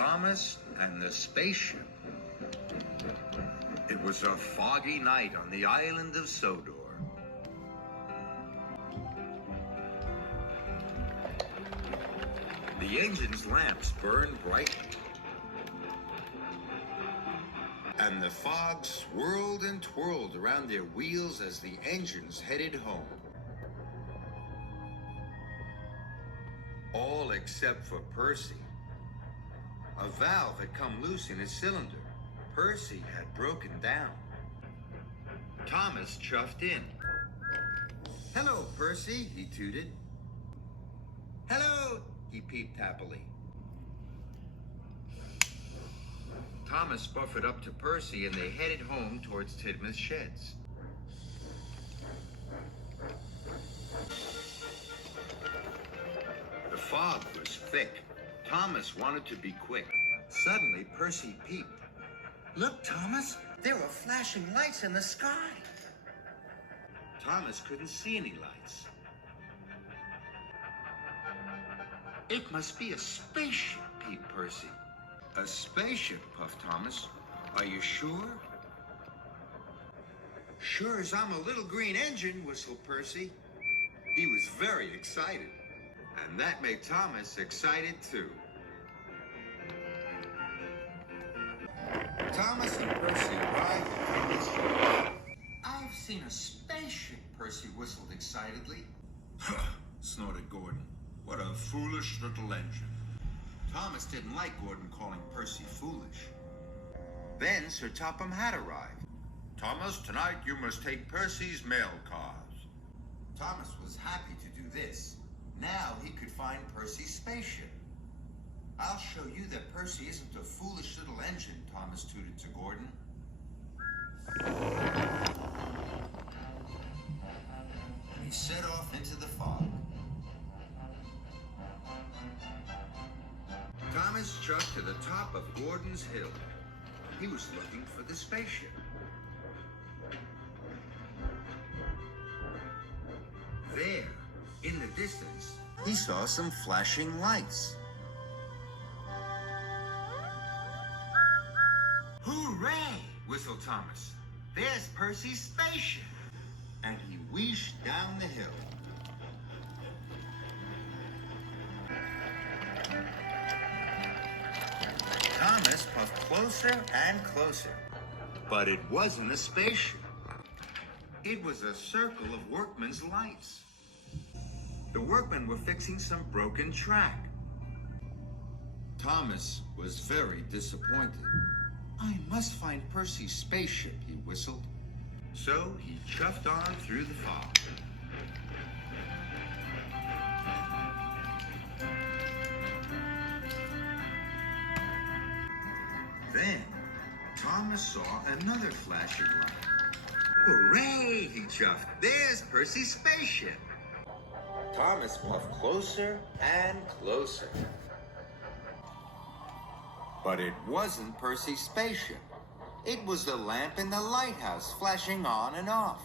Thomas and the Spaceship. It was a foggy night on the island of Sodor. The engine's lamps burned brightly, and the fog swirled and twirled around their wheels as the engines headed home. All except for Percy. A valve had come loose in his cylinder. Percy had broken down. Thomas chuffed in. "Hello, Percy," he tooted. "Hello," he peeped happily. Thomas buffered up to Percy and they headed home towards Tidmouth's sheds. The fog was thick. Thomas wanted to be quick. Suddenly, Percy peeped. "Look, Thomas, there are flashing lights in the sky." Thomas couldn't see any lights. "It must be a spaceship," peeped Percy. "A spaceship," puffed Thomas. "Are you sure?" "Sure as I'm a little green engine," whistled Percy. He was very excited. And that made Thomas excited too. Thomas and Percy arrived at the ship. "I've seen a spaceship," Percy whistled excitedly. "Huh," snorted Gordon. "What a foolish little engine." Thomas didn't like Gordon calling Percy foolish. Then Sir Topham had arrived. "Thomas, tonight you must take Percy's mail cars." Thomas was happy to do this. Now he could find Percy's spaceship. "I'll show you that Percy isn't a foolish little engine," Thomas tooted to Gordon. He set off into the fog. Thomas chugged to the top of Gordon's Hill. He was looking for the spaceship. There, in the distance, he saw some flashing lights. "Hooray!" whistled Thomas. "There's Percy's spaceship!" And he wheeshed down the hill. Thomas puffed closer and closer. But it wasn't a spaceship. It was a circle of workmen's lights. The workmen were fixing some broken track. Thomas was very disappointed. "I must find Percy's spaceship," he whistled. So he chuffed on through the fog. Then Thomas saw another flashing light. "Hooray!" he chuffed. "There's Percy's spaceship!" Thomas puffed closer and closer. But it wasn't Percy's spaceship. It was the lamp in the lighthouse flashing on and off.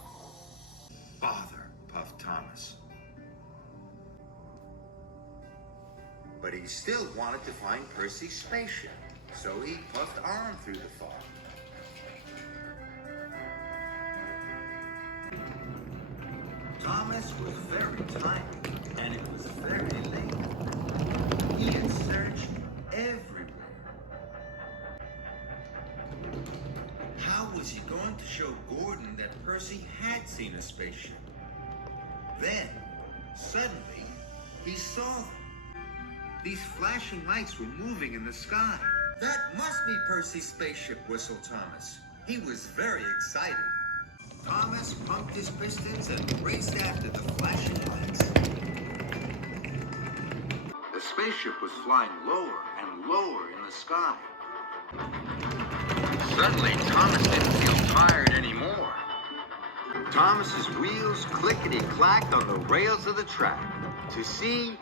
"Bother," puffed Thomas. But he still wanted to find Percy's spaceship, so he puffed on through the fog. Thomas was very tired, and it was very late. He had searched everywhere. How was he going to show Gordon that Percy had seen a spaceship? Then, suddenly, he saw them. These flashing lights were moving in the sky. "That must be Percy's spaceship," whistled Thomas. He was very excited. Thomas pumped his pistons and raced after the flashing lights. The spaceship was flying lower and lower in the sky. Suddenly, Thomas didn't feel tired anymore. Thomas's wheels clickety-clacked on the rails of the track to see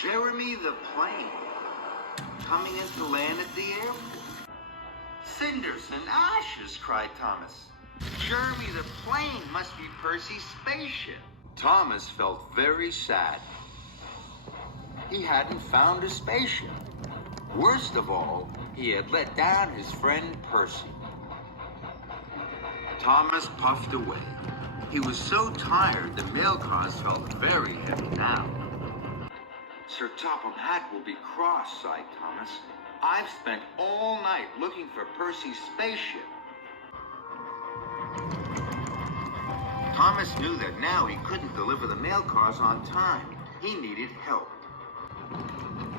Jeremy the plane coming in to land at the airport. "Cinders and ashes," cried Thomas. "Jeremy the plane must be Percy's spaceship." Thomas felt very sad. He hadn't found a spaceship. Worst of all, he had let down his friend Percy. Thomas puffed away. He was so tired the mail cars felt very heavy now. Sir Topham Hatt will be cross, sighed Thomas. I've spent all night looking for Percy's spaceship. Thomas knew that now he couldn't deliver the mail cars on time. He needed help.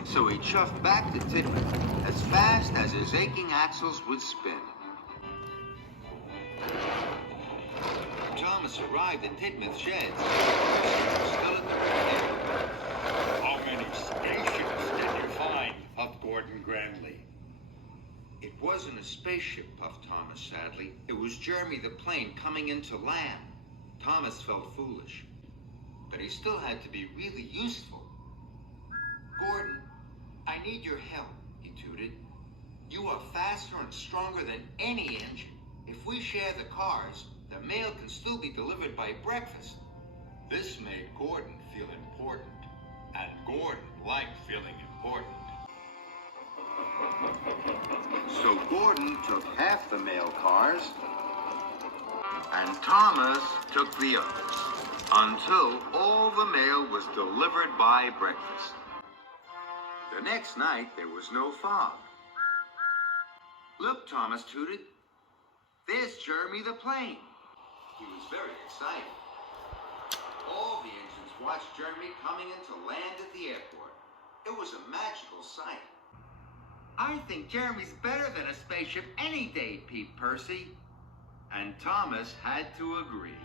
So he chuffed back to Tidmouth as fast as his aching axles would spin. Thomas arrived at Tidmouth sheds. Still at the repair. How many spaceships did you find? Puffed Gordon grandly. It wasn't a spaceship, puffed Thomas sadly. It was Jeremy the plane coming into land. Thomas felt foolish, but he still had to be really useful. Gordon, I need your help, he tooted. You are faster and stronger than any engine. If we share the cars, the mail can still be delivered by breakfast. This made Gordon feel important, and Gordon liked feeling important. So Gordon took half the mail cars, and Thomas took the others, until all the mail was delivered by breakfast. The next night, there was no fog. Look, Thomas tooted. There's Jeremy the plane. He was very excited. All the engines watched Jeremy coming in to land at the airport. It was a magical sight. I think Jeremy's better than a spaceship any day, peeped Percy. And Thomas had to agree.